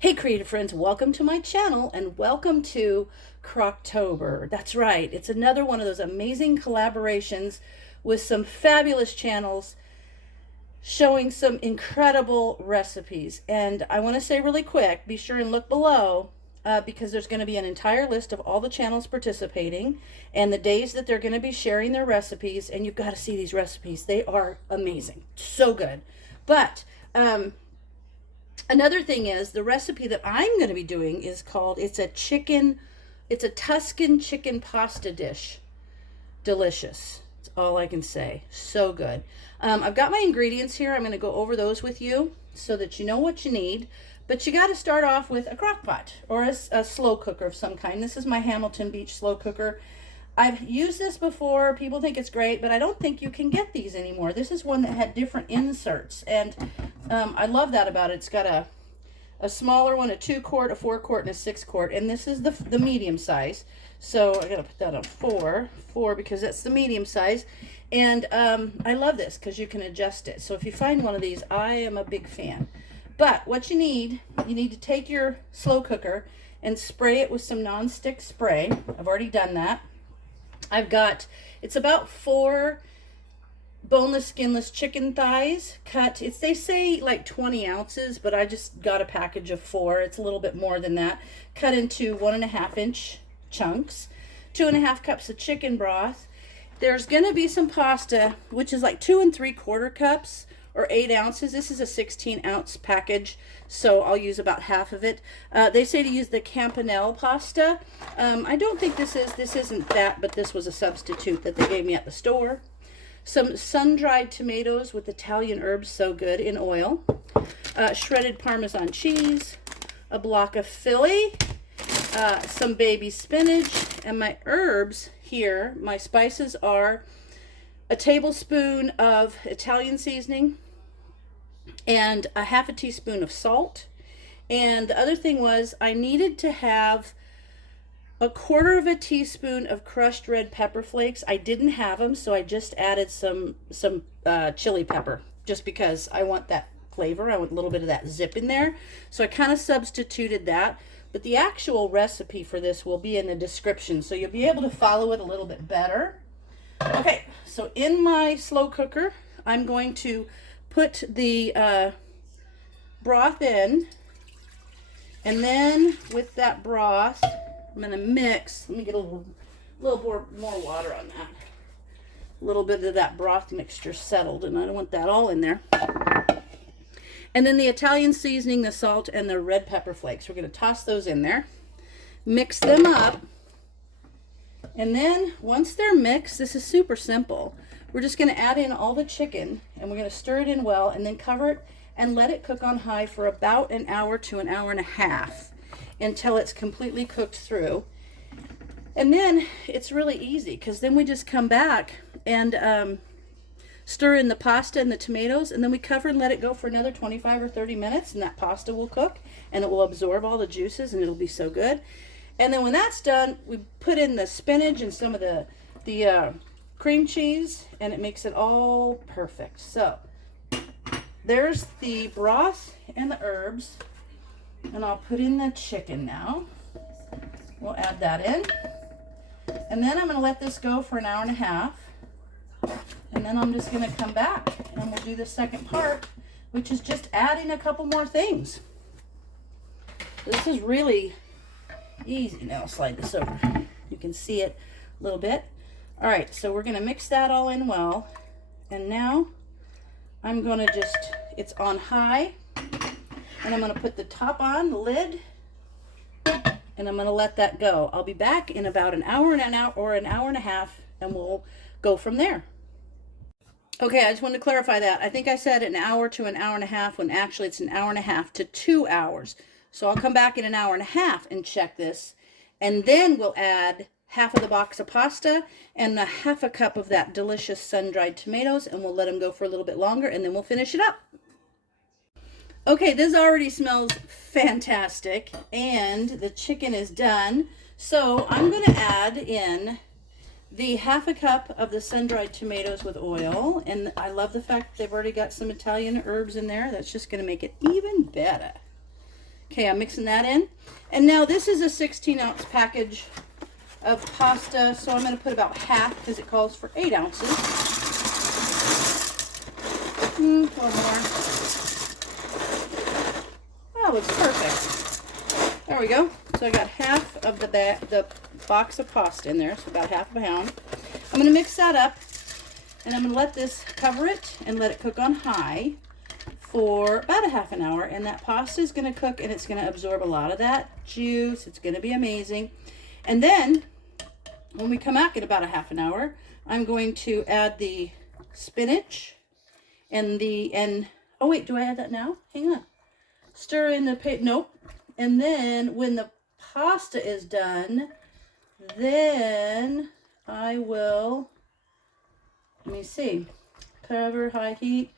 Hey creative friends, welcome to my channel and welcome to CROCKtober. That's right, it's another one of those amazing collaborations with some fabulous channels showing some incredible recipes. And I want to say really quick, be sure and look below because there's going to be an entire list of all the channels participating and the days that they're going to be sharing their recipes, and you've got to see these recipes. They are amazing, so good. But another thing is, the recipe that I'm going to be doing is called, it's a Tuscan chicken pasta dish. Delicious. That's all I can say. So good. I've got my ingredients here. I'm going to go over those with you so that you know what you need. But you got to start off with a crock pot or a slow cooker of some kind. This is my Hamilton Beach slow cooker. I've used this before. People think it's great, but I don't think you can get these anymore. This is one that had different inserts, and I love that about it. It's got a smaller one, a 2-quart, a 4-quart, and a 6-quart, and this is the medium size. So I gotta put that on four because that's the medium size. And I love this because you can adjust it. So if you find one of these, I am a big fan. But what you need to take your slow cooker and spray it with some nonstick spray. I've already done that. It's about 4 boneless, skinless chicken thighs cut. They say like 20 ounces, but I just got a package of 4. It's a little bit more than that. Cut into 1.5-inch chunks. 2.5 cups of chicken broth. There's going to be some pasta, which is like 2 3/4 cups or 8 ounces. This is a 16-ounce package, so I'll use about half of it. They say to use the Campanelle pasta. I don't think this isn't that, but this was a substitute that they gave me at the store. Some sun-dried tomatoes with Italian herbs, so good, in oil. Shredded Parmesan cheese. A block of Philly. Some baby spinach. And my herbs here, my spices are a tablespoon of Italian seasoning and a half a teaspoon of salt. And the other thing was I needed to have 1/4 teaspoon of crushed red pepper flakes. I didn't have them, so I just added some chili pepper just because I want that flavor. I want a little bit of that zip in there. So I kind of substituted that. But the actual recipe for this will be in the description, so you'll be able to follow it a little bit better. Okay, so in my slow cooker, I'm going to put the broth in, and then with that broth, I'm going to mix. Let me get a little more water on that. A little bit of that broth mixture settled, and I don't want that all in there. And then the Italian seasoning, the salt, and the red pepper flakes. We're going to toss those in there. Mix them up. And then once they're mixed, this is super simple. We're just going to add in all the chicken, and we're going to stir it in well, and then cover it and let it cook on high for about an hour to an hour and a half until it's completely cooked through. And then it's really easy because then we just come back and stir in the pasta and the tomatoes, and then we cover and let it go for another 25 or 30 minutes, and that pasta will cook and it will absorb all the juices, and it'll be so good. And then when that's done, we put in the spinach and some of the cream cheese, and it makes it all perfect. So there's the broth and the herbs, and I'll put in the chicken now. We'll add that in, and then I'm going to let this go for an hour and a half. And then I'm just going to come back and we'll do the second part, which is just adding a couple more things. This is really easy. Now I'll slide this over. You can see it a little bit. All right, so we're going to mix that all in well. And now I'm going to it's on high. And I'm going to put the top on, the lid. And I'm going to let that go. I'll be back in about an hour and an hour and a half, and we'll go from there. Okay, I just wanted to clarify that. I think I said an hour to an hour and a half when actually it's an hour and a half to 2 hours. So I'll come back in an hour and a half and check this. And then we'll add half of the box of pasta and a half a cup of that delicious sun-dried tomatoes, and we'll let them go for a little bit longer, and then we'll finish it up. Okay, this already smells fantastic, and the chicken is done. So I'm going to add in the half a cup of the sun-dried tomatoes with oil, and I love the fact that they've already got some Italian herbs in there. That's just going to make it even better. Okay, I'm mixing that in. And now this is a 16-ounce package of pasta, so I'm going to put about half because it calls for 8 ounces. A little more. Oh, looks perfect. There we go. So I got half of the box of pasta in there, so about half a pound. I'm going to mix that up, and I'm going to let this cover it and let it cook on high for about a half an hour, and that pasta is going to cook and it's going to absorb a lot of that juice. It's going to be amazing. And then when we come back in about a half an hour, I'm going to add the spinach and oh wait, do I add that now? Hang on. Stir in the nope. And then when the pasta is done, then I will, let me see, cover high heat.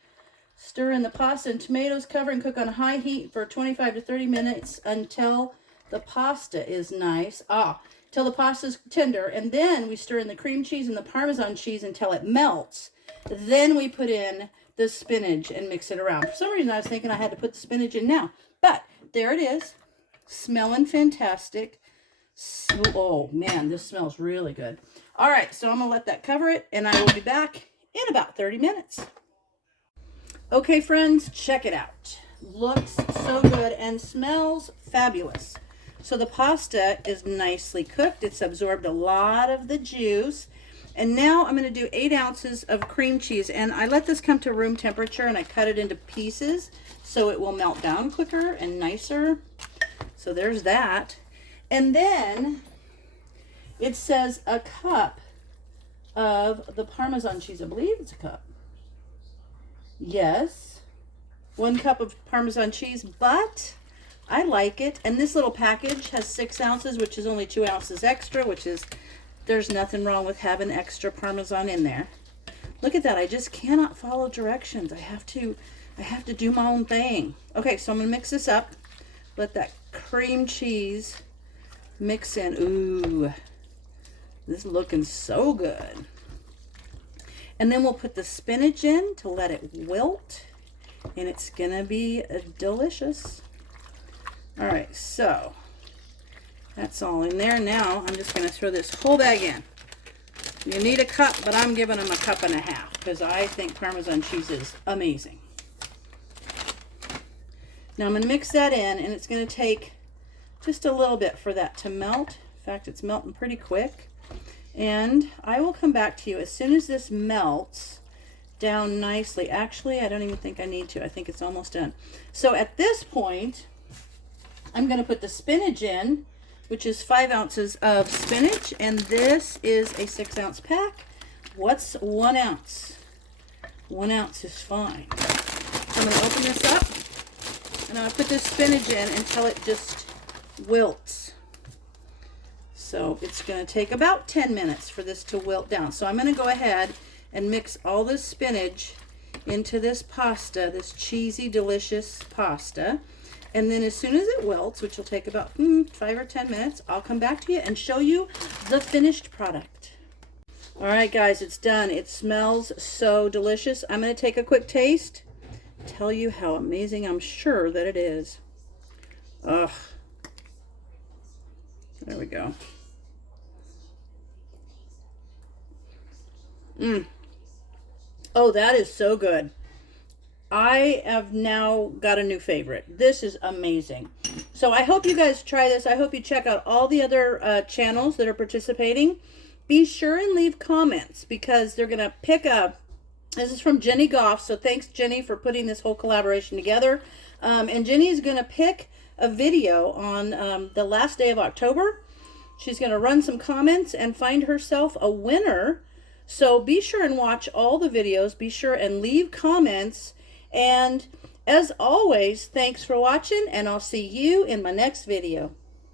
Stir in the pasta and tomatoes, cover and cook on high heat for 25 to 30 minutes until the pasta is nice. Till the pasta is tender. And then we stir in the cream cheese and the Parmesan cheese until it melts. Then we put in the spinach and mix it around. For some reason, I was thinking I had to put the spinach in now. But there it is. Smelling fantastic. Oh, man, this smells really good. All right, so I'm going to let that cover it, and I will be back in about 30 minutes. Okay, friends, check it out. Looks so good and smells fabulous. So the pasta is nicely cooked. It's absorbed a lot of the juice. And now I'm going to do 8 ounces of cream cheese. And I let this come to room temperature and I cut it into pieces so it will melt down quicker and nicer. So there's that. And then it says a cup of the Parmesan cheese. I believe it's a cup. Yes, 1 cup of Parmesan cheese, but I like it. And this little package has 6 ounces, which is only 2 ounces extra, which is, there's nothing wrong with having extra Parmesan in there. Look at that. I just cannot follow directions. I have to do my own thing. Okay, so I'm going to mix this up. Let that cream cheese mix in. Ooh, this is looking so good. And then we'll put the spinach in to let it wilt, and it's gonna be delicious. All right, so that's all in there. Now I'm just gonna throw this whole bag in. You need a cup, but I'm giving them a cup and a half because I think Parmesan cheese is amazing. Now I'm gonna mix that in, and it's gonna take just a little bit for that to melt. In fact, it's melting pretty quick. And I will come back to you as soon as this melts down nicely. Actually, I don't even think I need to. I think it's almost done. So at this point, I'm going to put the spinach in, which is 5 ounces of spinach. And this is a 6-ounce pack. What's 1 ounce? 1 ounce is fine. So I'm going to open this up, and I'm going to put this spinach in until it just wilts. So it's going to take about 10 minutes for this to wilt down. So I'm going to go ahead and mix all this spinach into this pasta, this cheesy, delicious pasta. And then as soon as it wilts, which will take about 5 or 10 minutes, I'll come back to you and show you the finished product. All right, guys, it's done. It smells so delicious. I'm going to take a quick taste, tell you how amazing I'm sure that it is. Ugh. There we go. Oh, that is so good. I have now got a new favorite. This is amazing. So I hope you guys try this. I hope you check out all the other channels that are participating. Be sure and leave comments because they're going to pick up. This is from Jenny Goff. So thanks, Jenny, for putting this whole collaboration together. And Jenny is going to pick a video on the last day of October. She's going to run some comments and find herself a winner. So be sure and watch all the videos. Be sure and leave comments. And as always, thanks for watching, and I'll see you in my next video.